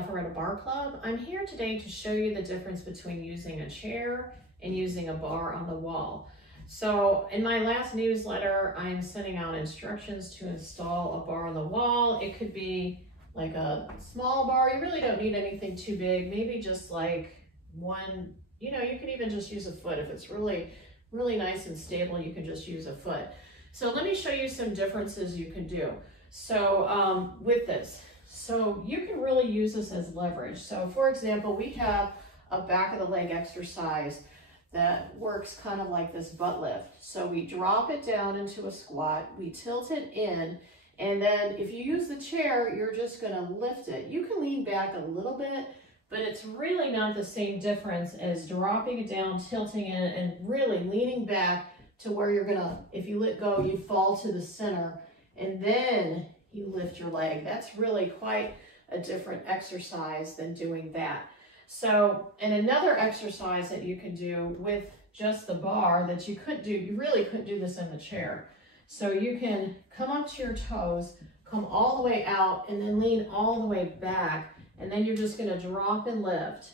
Alpharetta Bar Club. I'm here today to show you the difference between using a chair and using a bar on the wall. So in my last newsletter, I'm sending out instructions to install a bar on the wall. It could be like a small bar. You really don't need anything too big. Maybe just like one, you could even just use a foot. If it's really nice and stable, you can just use a foot. So let me show you some differences you can do. So with this, so you can really use this as leverage. So for example, we have a back of the leg exercise that works kind of like this butt lift. So we drop it down into a squat, we tilt it in, and then if you use the chair, you're just gonna lift it. You can lean back a little bit, but it's really not the same difference as dropping it down, tilting in, and really leaning back to where you're gonna, if you let go, you fall to the center, and then you lift your leg. That's really quite a different exercise than doing that. So, and another exercise that you can do with just the bar that you couldn't do, you really couldn't do this in the chair. So you can come up to your toes, come all the way out, and then lean all the way back, and then you're just gonna drop and lift.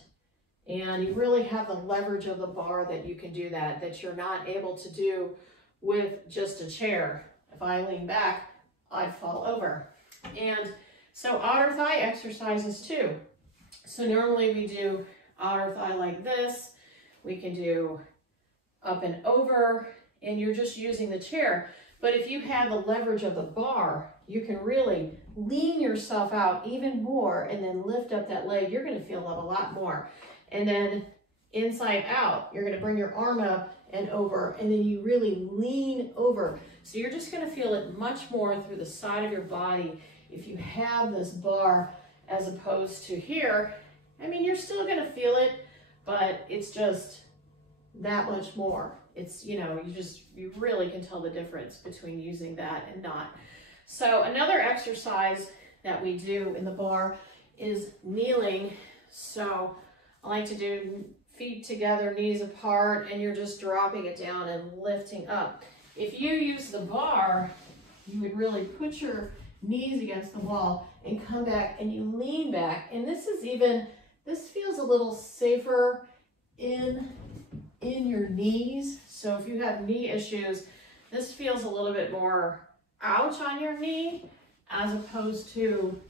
And you really have the leverage of the bar that you can do that you're not able to do with just a chair. If I lean back, I'd fall over. And so outer thigh exercises too. So normally we do outer thigh like this. We can do up and over, and you're just using the chair. But if you have the leverage of the bar, you can really lean yourself out even more and then lift up that leg. You're gonna feel it a lot more. And then inside out, you're gonna bring your arm up and over, and then you really lean over. So you're just gonna feel it much more through the side of your body if you have this bar as opposed to here. I mean, you're still gonna feel it, but it's just that much more. It's, you really can tell the difference between using that and not. So another exercise that we do in the bar is kneeling. So I like to do feet together, knees apart, and you're just dropping it down and lifting up. If you use the bar, you would really put your knees against the wall and come back and you lean back. And this feels a little safer in your knees. So if you have knee issues, this feels a little bit more ouch on your knee as opposed to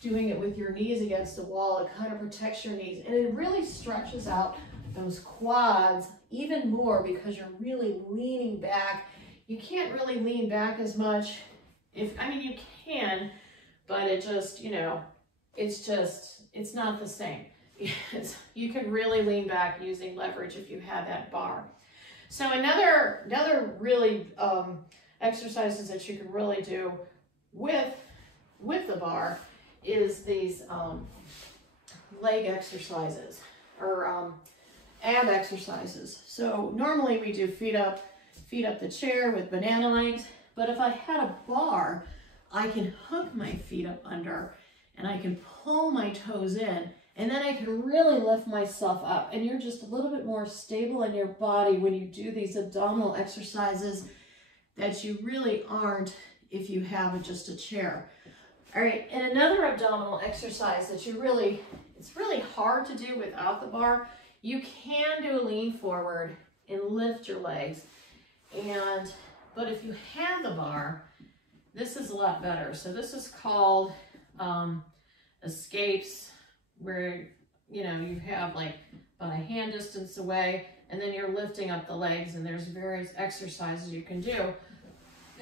doing it with your knees against the wall. It kind of protects your knees, and it really stretches out those quads even more because you're really leaning back. You can't really lean back as much. You can, but it just, it's not the same. You can really lean back using leverage if you have that bar. So another really exercises that you can really do with the bar is these leg exercises or ab exercises. So normally we do feet up the chair with banana legs, but if I had a bar, I can hook my feet up under and I can pull my toes in, and then I can really lift myself up, and you're just a little bit more stable in your body when you do these abdominal exercises that you really aren't if you have just a chair. All right, and another abdominal exercise that it's really hard to do without the bar. You can do a lean forward and lift your legs, but if you have the bar, this is a lot better. So this is called escapes, where you have like about a hand distance away, and then you're lifting up the legs, and there's various exercises you can do.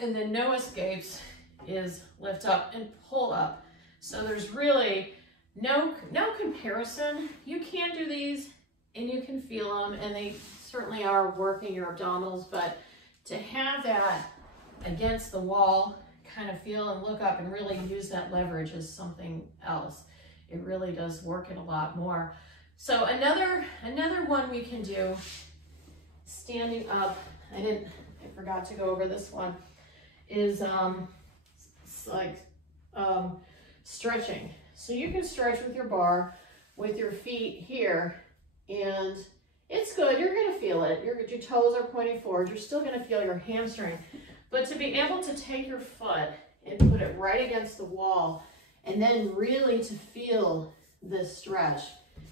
And then no escapes is lift up and pull up. So there's really no comparison. You can do these and you can feel them, and they certainly are working your abdominals, but to have that against the wall, kind of feel and look up and really use that leverage is something else. It really does work it a lot more. So another one we can do, standing up, I forgot to go over this one, is stretching. So you can stretch with your bar, with your feet here, and it's good. You're gonna feel it. Your toes are pointing forward. You're still gonna feel your hamstring. But to be able to take your foot and put it right against the wall, and then really to feel this stretch.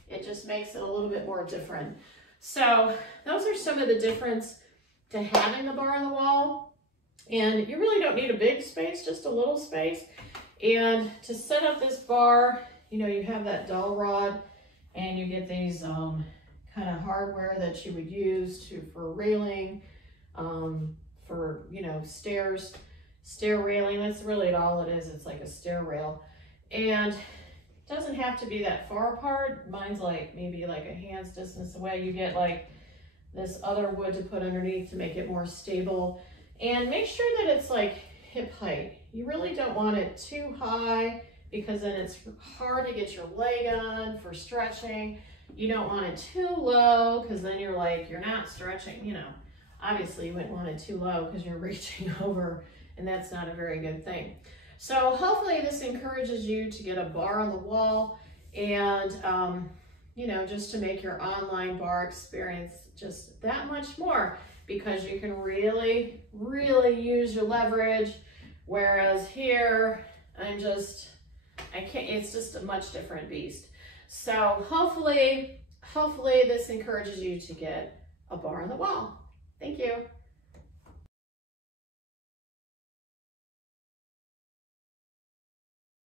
It just makes it a little bit more different. So those are some of the difference to having the bar on the wall. And you really don't need a big space, just a little space. And to set up this bar, you know, you have that dowel rod and you get these kind of hardware that you would use for railing, for, you know, stair railing. That's really all it is. It's like a stair rail. And it doesn't have to be that far apart. Mine's like maybe like a hand's distance away. You get like this other wood to put underneath to make it more stable. And make sure that it's like hip height. You really don't want it too high because then it's hard to get your leg on for stretching. You don't want it too low because then you're like, you're not stretching, you know. Obviously you wouldn't want it too low because you're reaching over and that's not a very good thing. So hopefully this encourages you to get a bar on the wall and, you know, just to make your online bar experience just that much more, because you can really, really use your leverage. Whereas here, it's just a much different beast. So hopefully this encourages you to get a bar on the wall. Thank you.